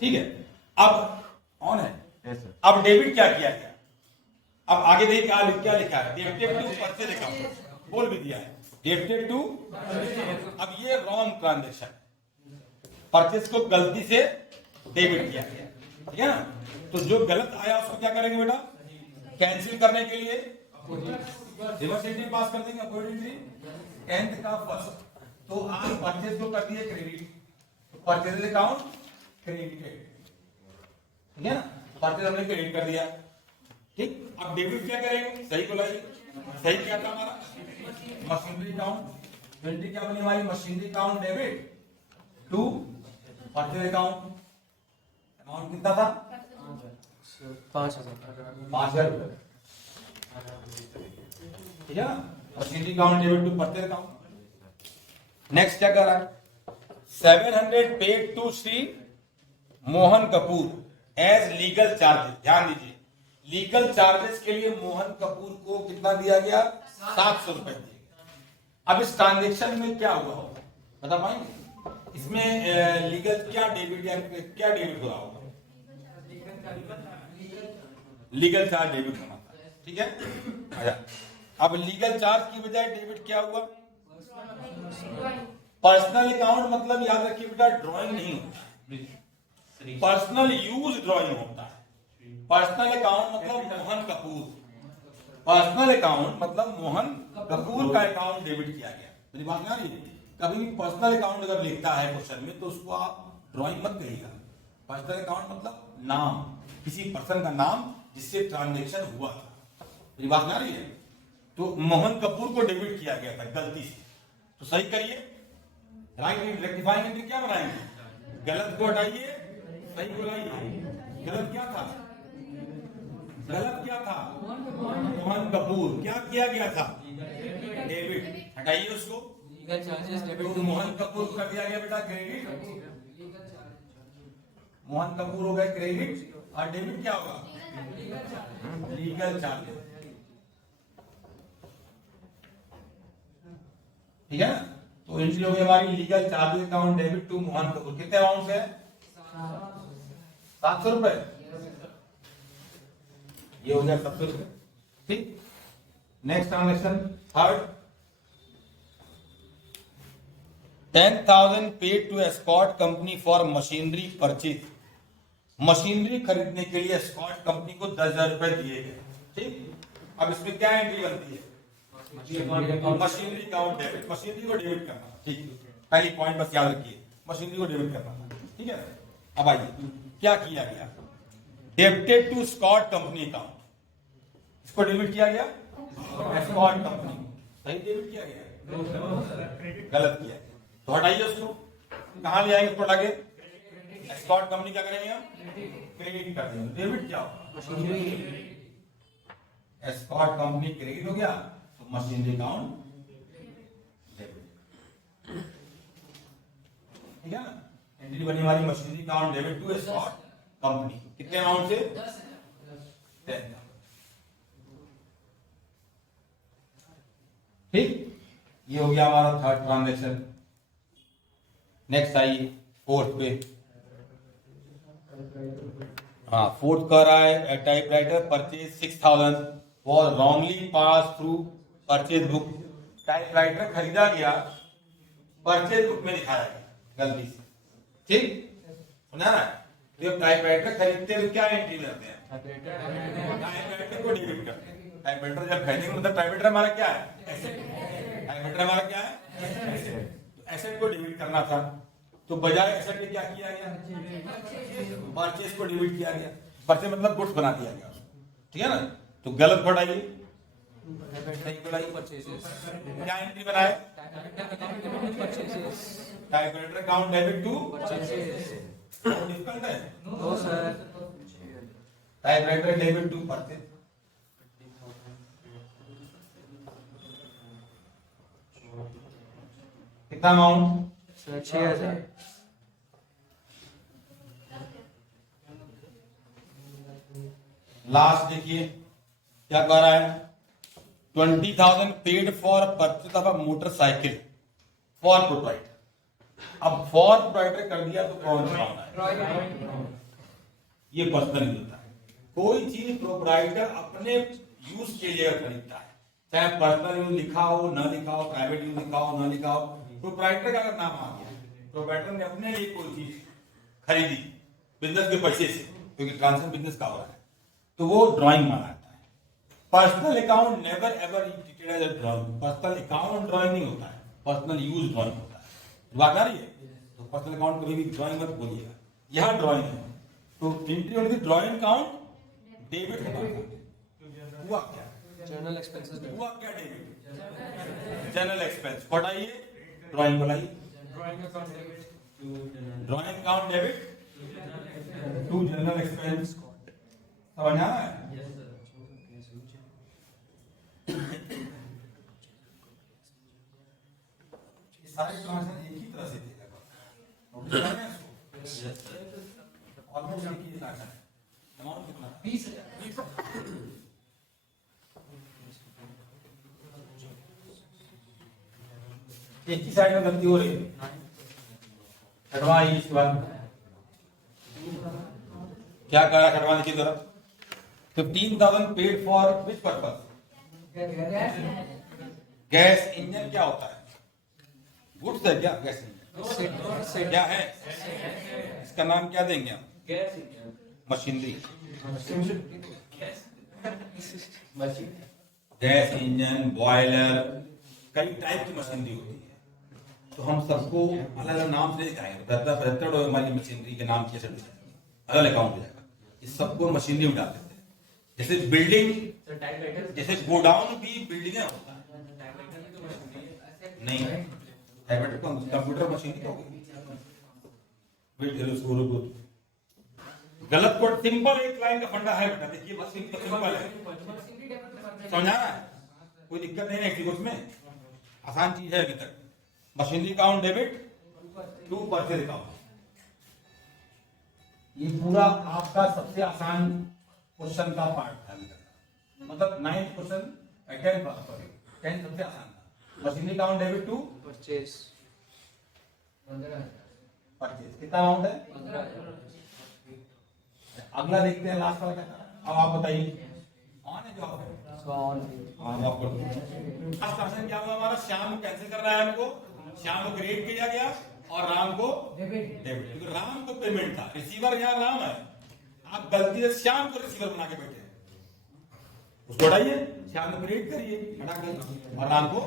ठीक है, अब ऑन है। Yes sir. अब डेबिट क्या किया गया, अब आगे देखिए क्या लिखा है, डेबिटेड टू परचेज अकाउंट, बोल भी दिया है डेबिटेड टू। अब ये रॉन्ग ट्रांजेक्शन, परचेज को गलती से डेबिट किया गया, ठीक है ना। तो जो गलत आया उसको क्या करेंगे बेटा, कैंसिल करने के लिए रिवर्स एंट्री पास कर देंगे, अपोजिट एंट्री 10th का फर्स्ट। तो आज परचेज को कर दिए क्रेडिट, परचेज अकाउंट क्रेडिटेड, ठीक है ना, परचेज हमने क्रेडिट कर दिया। ठीक, अब डेबिट क्या करेंगे, सही को लाइए, सही क्या था हमारा, मशीनरी अकाउंट। एंट्री क्या बनी हमारी, machinery account debit to purchase account. Amount कितना था, 5,000 रुपए, ठीक है ना, machinery account debit to purchase account. Next क्या कर रहा है, 700 paid to Shri Mohan Kapoor as legal charges. ध्यान दीजिए, लीगल चार्जेस के लिए मोहन कपूर को कितना दिया गया, 700 रुपए दिए गए। अब इस ट्रांजेक्शन में क्या हुआ होगा बता पाएंगे, इसमें लीगल क्या डेबिट या क्या डेबिट हुआ होगा, लीगल चार्ज डेबिट होना था, ठीक है। अच्छा, अब लीगल चार्ज की बजाय डेबिट क्या हुआ, पर्सनल अकाउंट। मतलब याद रखिए बेटा, ड्राइंग नहीं होता, पर्सनल यूज ड्राइंग होता है। पर्सनल अकाउंट मतलब मोहन कपूर, पर्सनल अकाउंट मतलब मोहन कपूर का अकाउंट डेबिट किया गया। मेरी बात ना रही, कभी भी पर्सनल अकाउंट अगर लिखता है क्वेश्चन में तो उसको आप ड्राइंग मत करिएगा। पर्सनल अकाउंट मतलब नाम, किसी पर्सन का नाम जिससे ट्रांजेक्शन हुआ था। मेरी बात ना रही है, तो मोहन कपूर को डेबिट किया गया था गलती से, तो सही करिए, राइट रेक्टिफाइंग एंट्री क्या बनाएंगे, गलत को हटाइए, सही को लाइए। गलत क्या था, गलत क्या था, मोहन कपूर, क्या किया गया था, डेबिट, हटाइए उसको, लीगल चार्जेस डेबिट तो मोहन कपूर कर दिया गया बेटा क्रेडिट, मोहन कपूर हो गए क्रेडिट, और डेबिट क्या होगा, लीगल चार्जेस, ठीक है ना। तो एंट्री हो गई हमारी legal charges account debit to Mohan Kapoor. कितने अमाउंट से, 700 रुपए, ये हो गया 700 रुपए, ठीक। Next transaction third, 10,000 paid to escort company for machinery purchase. Machinery खरीदने के लिए एस्कॉर्ट कंपनी को 10,000 रुपए दिए गए, ठीक। अब इसमें क्या एंट्री बनती है, मशीनरी अकाउंट डेबिट, मशीनरी को डेबिट करना, ठीक। पहली पॉइंट बस याद रखिए, मशीनरी को डेबिट करना, ठीक है। अब आइए क्या किया गया, debited to Scott company account, इसको डेबिट किया गया एस्कॉर्ट कंपनी, सही डेबिट किया गया, गलत किया, तो हटाइए उसको, कहां ले आएंगे, इसको आगे एस्कॉर्ट कंपनी क्या करेंगे, क्रेडिट कर देंगे, डेबिट क्या होगा, एस्कॉर्ट कंपनी क्रेडिट हो गया, तो मशीनरी अकाउंट डेबिट, ठीक है ना। एंट्री बनी हमारी machinery account debit to escort company, कितने अमाउंट से, 10,000, ठीक। ये हो गया हमारा थर्ड ट्रांजेक्शन। नेक्स्ट आइए फोर्थ पे, हाँ फोर्थ कर रहा है, typewriter purchase 6,000 was wrongly pass through purchase book. Typewriter खरीदा गया, परचेज बुक में दिखाया गया गलती से, ठीक, सुना ना। जब टाइपराइटर खरीदते हैं तो क्या एंट्री करते हैं, टाइपराइटर को डेबिट करते हैं। टाइपराइटर जब खरीदेंगे मतलब टाइपराइटर हमारा क्या है, एसेट, टाइपराइटर हमारा क्या है, एसेट, तो एसेट को डेबिट करना था, तो बजाय एसेट के क्या किया गया, परचेज को डेबिट किया गया। परचेज मतलब गुड्स बना दिया गया, ठीक है ना। तो गलत बढ़ाइए, सही बढ़ाइए, क्या एंट्री बनाए, typewriter account debit to purchase, difficult है, no sir, typewriter debit to purchase, कितना अमाउंट, 6,000, लास्ट देखिए क्या कह रहा है, 20,000 paid for purchase of a motorcycle for prototype. अब फॉर प्रोप्राइटर कर दिया तो कौन सा है? ये पर्सनल यूज होता है। कोई चीज प्रोप्राइटर अपने यूज के लिए खरीदता है, चाहे पर्सनल यूज लिखा हो ना लिखा हो, प्राइवेट यूज लिखा हो ना लिखा हो, प्रोप्राइटर का अगर नाम आ गया, प्रोप्राइटर ने अपने लिए कोई चीज खरीदी बिजनेस के पैसे से, क्योंकि ट्रांसफर बिजनेस का हो रहा है, तो वो ड्राइंग माना जाता है। Personal account never ever treated as a drawing. Personal account drawing नहीं होता है, पर्सनल यूज ड्राइंग होता है। बात आ रही है? तो पर्सनल अकाउंट कभी भी ड्राइंग मत बोलिएगा, यहाँ ड्राइंग है तो entry on the drawing account debit होता है। हुआ क्या? Journal expenses. हुआ क्या? डेबिट जनरल एक्सपेंस पढ़ाइए, ड्राइंग बनाइए। Drawing account debit to general. Drawing account debit to general expense. समझ आ रहा है? Yes, sir. ये सारे ट्रांजेक्शन एक ही तरह से थे लगभग। नोटिस कर रहे हैं इसको? Yes, sir. ऑलमोस्ट एक ही ट्रांजेक्शन है। अमाउंट कितना? 20,000. एक ही साइड में गलती हो रही है। खटवाई इस बार क्या करा? खटवाने की तरफ 15,000 paid for which purpose? Gas engine क्या होता है? गुड्स है क्या? गैस इंजन क्या है? इसका नाम क्या देंगे हम? मशीनरी। गैस इंजन, बॉयलर, कई टाइप की मशीनरी होती है, तो हम सबको अलग अलग नाम से दिखाएंगे। 75 हमारी मशीनरी के नाम कैसे अलग अकाउंट हो जाएगा, इस सबको मशीनरी उठा देते हैं। जैसे बिल्डिंग, जैसे गोडाउन भी बिल्डिंग होता है नहीं, कंप्यूटर मशीनरी होगी। गलत कोड सिंपल एक लाइन का फंडा है बेटा, देखिए बस सिंपल है, समझा रहा है? कोई दिक्कत नहीं है किसी में, आसान चीज है अभी तक। Machinery account debit to purchase account, ये पूरा आपका सबसे आसान क्वेश्चन का पार्ट था अभी तक, मतलब 9th क्वेश्चन 10 सबसे आसान था। Machinery account debit to Purchase. Purchase, कितना अमाउंट है? 15,000. अगला देखते हैं लास्ट वाला क्या। अब आप बताइए ऑन है जॉब है? So on. ट्रांजेक्शन क्या हुआ हमारा? श्याम को कैंसिल करना है हमको, श्याम को क्रेडिट किया गया और राम को डेबिट, क्योंकि राम को पेमेंट था, रिसीवर यहाँ राम है, आप गलती से श्याम को रिसीवर बना के बैठे, उसको हटाइए, श्याम को क्रेडिट करिए हटा कर और राम को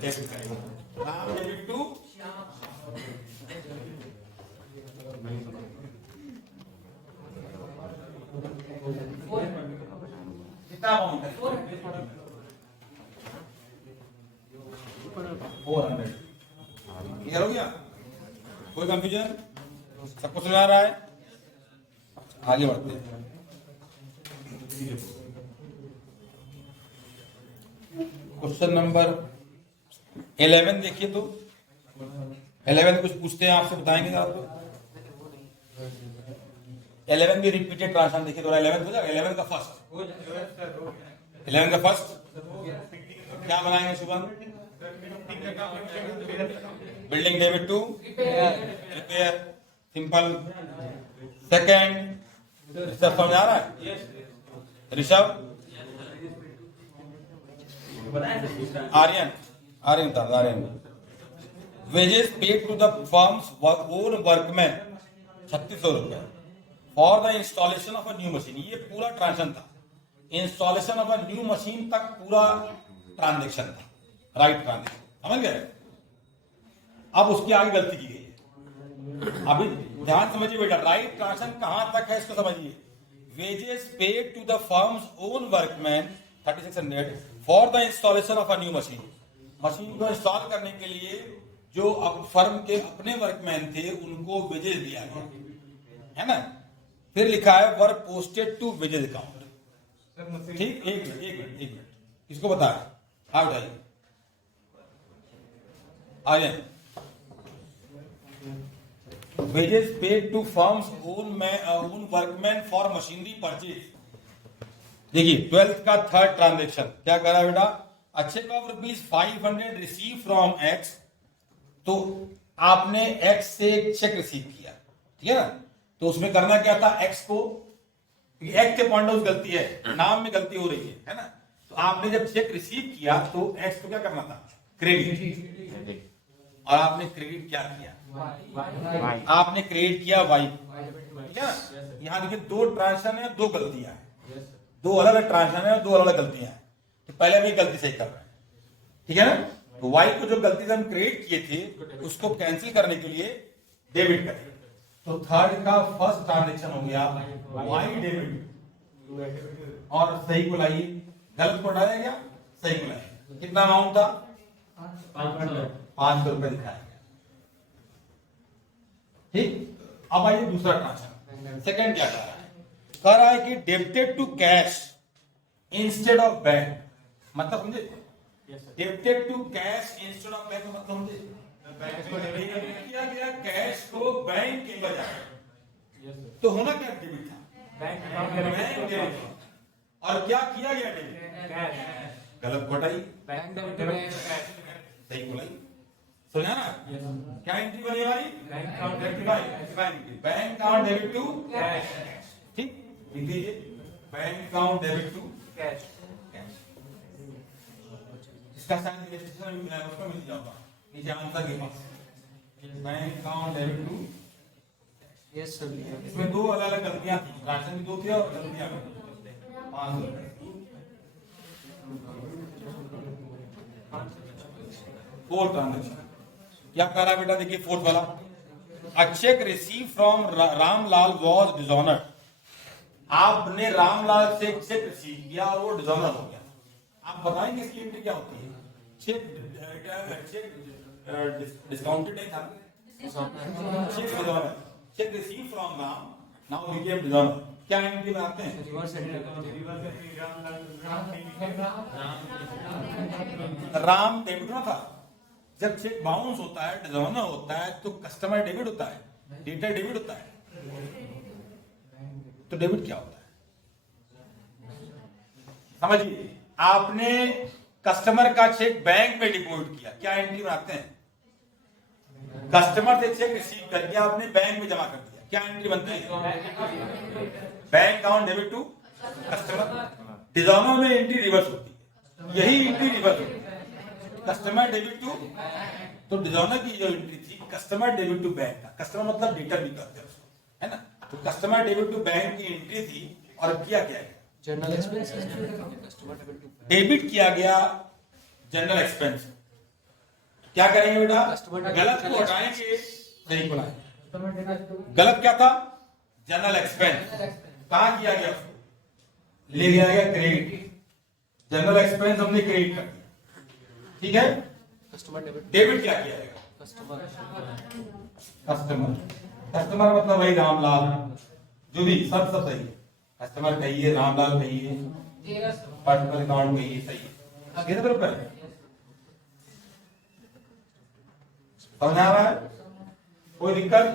डेबिट करिए। राम डेबिट टू कितना अमाउंट है? 400। क्लियर हो गया? कोई कंफ्यूजन? सबको समझ आ रहा है? आगे बढ़ते हैं। क्वेश्चन नंबर 11 देखिए, तो 11 कुछ पूछते हैं आपसे, बताएंगे आपको। 11 भी रिपीटेड ट्रांसफर देखिए थोड़ा। 11 हो जाएगा? 11 का फर्स्ट, 11 का फर्स्ट क्या बनाएंगे Shubham? Building debit to repair, simple. Second Rishabh समझ आ रहा है? Rishabh, Aryan wages paid to the firm's own workman 3600 रुपए for the installation of a new machine. ये पूरा ट्रांजेक्शन था, installation of a new machine तक पूरा ट्रांजेक्शन था, राइट ट्रांजेक्शन, समझ गए? अब उसकी आगे गलती की गई है, अभी ध्यान समझिए बेटा, राइट ट्रांजेक्शन कहां तक है इसको समझिए। Wages paid to the firm's own workman 3600 for the installation of a new machine. Machine को इंस्टॉल करने के लिए जो अब फर्म के अपने वर्कमैन थे उनको वेजेस दिया गया, है ना? फिर लिखा है were posted to wages account. ठीक, एक मिनट किसको बताया? हाँ बताइए, Aryan. Wages paid to firm's own workman for machinery purchase. देखिए 12th का थर्ड ट्रांजेक्शन क्या करा बेटा? अच्छे का ₹500 रिसीव फ्रॉम एक्स, तो आपने एक्स से एक चेक रिसीव किया, ठीक है ना, तो उसमें करना क्या था, एक्स को, एक्स के पॉइंट ऑफ गलती है, नाम में गलती हो रही है ना, तो आपने जब चेक रिसीव किया तो एक्स को क्या करना था, क्रेडिट, और आपने क्रेडिट क्या किया, आपने क्रेडिट किया वाई, ठीक है ना। यहाँ देखिए दो ट्रांजेक्शन है, दो गलतियां हैं, दो अलग अलग ट्रांजेक्शन है और दो अलग अलग गलतियां हैं, तो पहले भी गलती सही कर रहे हैं, ठीक है ना। तो वाई को जो गलती से हम क्रिएट किए थे उसको कैंसिल करने के लिए डेबिट करें, तो थर्ड का फर्स्ट ट्रांजेक्शन हो गया वाई डेबिट, और सही को लाइए, गलत को डाला गया, सही को लाइए, कितना अमाउंट था, 500 रुपए दिखाया गया, ठीक। अब आइए दूसरा ट्रांजेक्शन, सेकंड क्या कह रहा है कि debited to cash instead of bank, मतलब समझे, debited to cash instead of bank मतलब समझे, डेबिट किया गया कैश को बैंक के बजाय, तो होना क्या डेबिट था, बैंक डेबिट, और क्या किया गया डेबिट, गलत घटाई, सही बोला, सुना ना, क्या एंट्री बनी हमारी, bank account debit to cash, ठीक, लिख दीजिए bank account debit to cash, इसका साइन रजिस्ट्रेशन में मिला है, उसको मिल जाएगा नीचे आंसर के पास, bank account debit to, Yes, sir. इसमें दो अलग अलग गलतियां थी, राशन भी दो थी और गलतियां भी, 500 फोर्थ ट्रांजेक्शन क्या कर रहा है बेटा, देखिए फोर्थ वाला, a cheque receive from Ramlal was dishonoured, आपने रामलाल से चेक रिसीव किया और वो डिसऑनर हो गया, आप बताएंगे इसकी एंट्री क्या होती है, चेक डिस्काउंटेड नहीं था, cheque dishonour, cheque receive from Ram now became dishonour, क्या एंट्री बनाते हैं, राम डेबिट ना था, जब चेक बाउंस होता है, डिसऑनर होता है, तो कस्टमर डेबिट होता है, डेटर डेबिट होता है, तो डेबिट क्या होता है, समझिए, आपने कस्टमर का चेक बैंक में डिपॉजिट किया, क्या एंट्री बनाते हैं, कस्टमर से चेक रिसीव करके आपने बैंक में जमा कर दिया, क्या एंट्री बनती है, bank account debit to customer, dishonour में एंट्री रिवर्स होती है, यही एंट्री रिवर्स होती है, कस्टमर डेबिट टू, तो डिसऑनर की जो एंट्री थी कस्टमर डेबिट टू बैंक का, कस्टमर मतलब डेटर भी करते हैं उसको, है ना, तो कस्टमर डेबिट टू बैंक की एंट्री थी, और किया क्या है, General expenses. Customer debit to debit किया गया जनरल एक्सपेंस, क्या करेंगे बेटा, गलत को हटाएंगे, सही को लाएंगे, गलत क्या था, जनरल एक्सपेंस, कहां किया गया, ले लिया गया क्रेडिट, जनरल एक्सपेंस हमने क्रेडिट कर दिया, ठीक है, customer debit. डेबिट क्या किया जाएगा, Customer. कस्टमर, कस्टमर मतलब वही रामलाल, जो भी सब सही है, कस्टमर कहिए, रामलाल कहिए, पर्सनल अकाउंट कहिए, सही है, कितने रुपए समझ आ रहा है, कोई दिक्कत,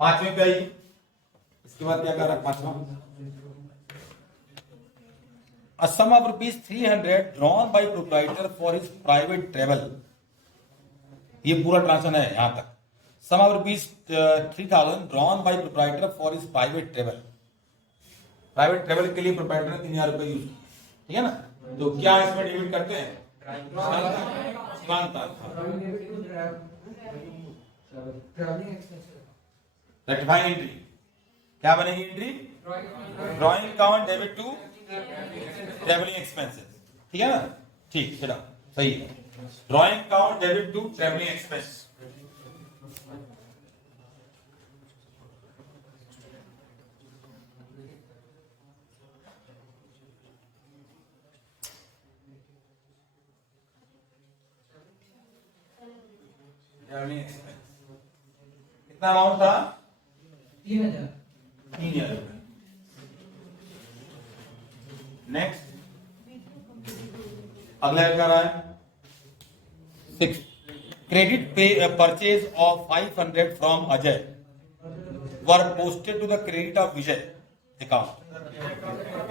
पांचवें पे आइए, इसके बाद क्या कर रहा है, पांचवा, a sum of rupees 300 drawn by proprietor for his private travel, ये पूरा ट्रांजेक्शन है यहां तक, sum of rupees 3000 drawn by proprietor for his private travel, private travel के लिए प्रोप्राइटर ने 3000 रुपए यूज किए, ठीक है ना, तो क्या इसमें डेबिट करते हैं, रेक्टिफाइंग एंट्री, क्या बनेगी entry, drawing account debit to travelling expenses, ठीक है ना, ठीक, चलो सही है, drawing account debit to travelling expense, कितना अमाउंट था, 3000 रुपए, नेक्स्ट अगला क्या रहा है, 6 क्रेडिट पे purchase of 500 from Ajay were posted to the credit of Vijay account,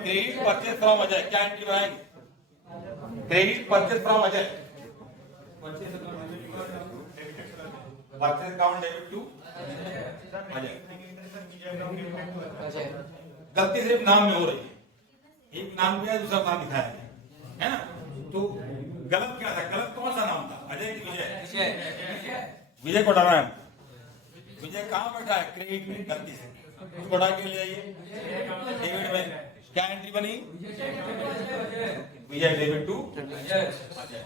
credit purchase from Ajay, क्या एंट्री बनाएंगे, credit purchase from Ajay, purchase account debit to Ajay. Ajay. गलती सिर्फ नाम में हो रही है, एक नाम दिया दूसरा नाम दिखाया गया है ना। तो गलत क्या था, गलत कौन सा नाम था, अजय की विजय? विजय को हटाना है। विजय कहाँ बैठा है, क्रेडिट में, गलती से उसको हटा के ले आइए डेबिट में। क्या एंट्री बनी, विजय डेबिट टू अजय।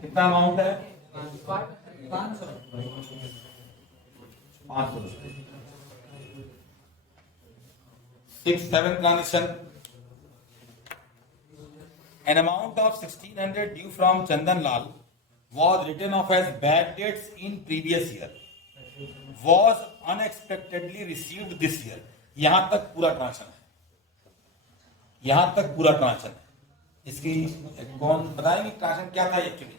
कितना अमाउंट है, 500 रुपए। 6-7 transaction. An amount of 1600 due from Chandan Lal was written off as bad debts in previous year. Was unexpectedly received this year. यहां तक पूरा ट्रांजेक्शन है, यहां तक पूरा ट्रांजेक्शन है। इसकी कौन बताएंगे ट्रांजेक्शन क्या था एक्चुअली?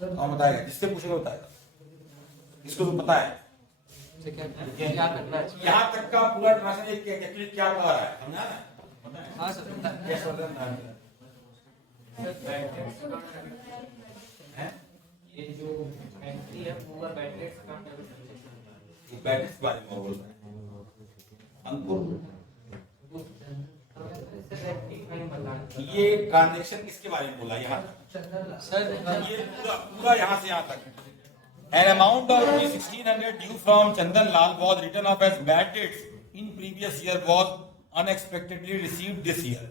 कौन बताएगा, जिससे पूछे बताएगा, इसको तो पता है। यहाँ तक का पूरा ट्रांजेक्शन एक्चुअली क्या कह रहा है, समझा ना? हाँ सर, पता है। ये जो एंट्री है पूरा बैटलेट्स का बैटलेट्स बारे में बोल रहे हैं अंकुर। ये ट्रांजेक्शन किसके बारे में बोला यहाँ तक सर? ये पूरा यहाँ से यहाँ तक। An amount of 1600 due from Chandan Lal was written off as bad debts in previous year was unexpectedly received this year.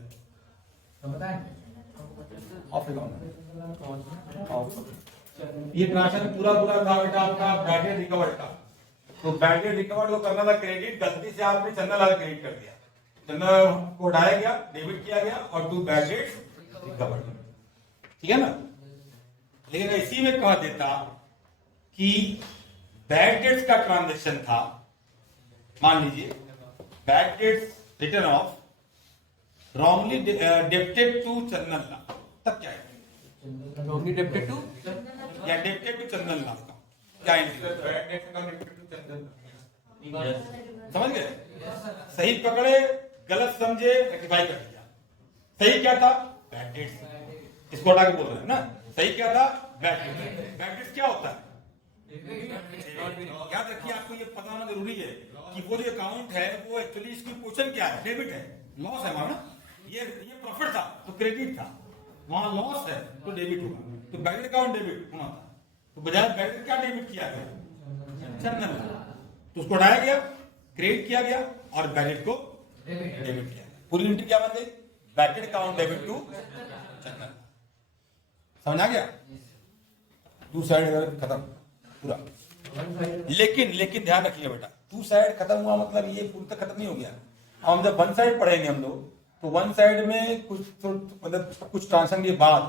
ये ट्रांजेक्शन पूरा था बेटा आपका बैड डेट रिकवर्ड का। तो बैड डेट रिकवर्ड को करना था क्रेडिट, गलती से आपने चंदन लाल क्रेडिट कर दिया, चंदन को उठाया गया, डेबिट किया गया और टू बैड डेट रिकवर्ड। ठीक है ना? लेकिन इसी में कह देता कि बैड डेट्स का ट्रांजैक्शन था, मान लीजिए bad debts return of wrongly debited to Chandan Lal, तब क्या है? रॉन्गली डेप्टेड टू या डेप्टेड टू चंदन लाल का क्या एंट्री? बैड डेट्स का डेप्टेड टू चंदन, समझ गए? सही पकड़े, गलत समझे, रेक्टिफाई कर दिया। सही क्या था, बैड डेट्स, इसको हटा के बोल रहे हैं ना। सही क्या था, बैड डेट्स। बैड डेट्स क्या होता है याद रखिए, आपको ये पता होना जरूरी है कि वो जो अकाउंट है वो एक्चुअली इसकी पोजीशन क्या है, डेबिट है, लॉस है माना। ये प्रॉफिट था तो क्रेडिट था, वहां लॉस है तो डेबिट होगा। तो बैलेंस अकाउंट डेबिट होना था, तो बजाय बैलेंस क्या डेबिट किया गया, चंदन, तो उसको हटाया गया, क्रेडिट किया गया और बैलेंस को डेबिट किया गया। पूरी एंट्री क्या बन गई, बैलेंस अकाउंट डेबिट टू चंदन। समझ आ गया? टू साइड खत्म पूरा। लेकिन ध्यान रखिए बेटा, टू साइड खत्म हुआ मतलब ये पूरी तक खत्म नहीं हो गया। हम जब वन साइड पढ़ेंगे हम लोग, तो वन साइड में कुछ मतलब कुछ ट्रांजेक्शन के बाद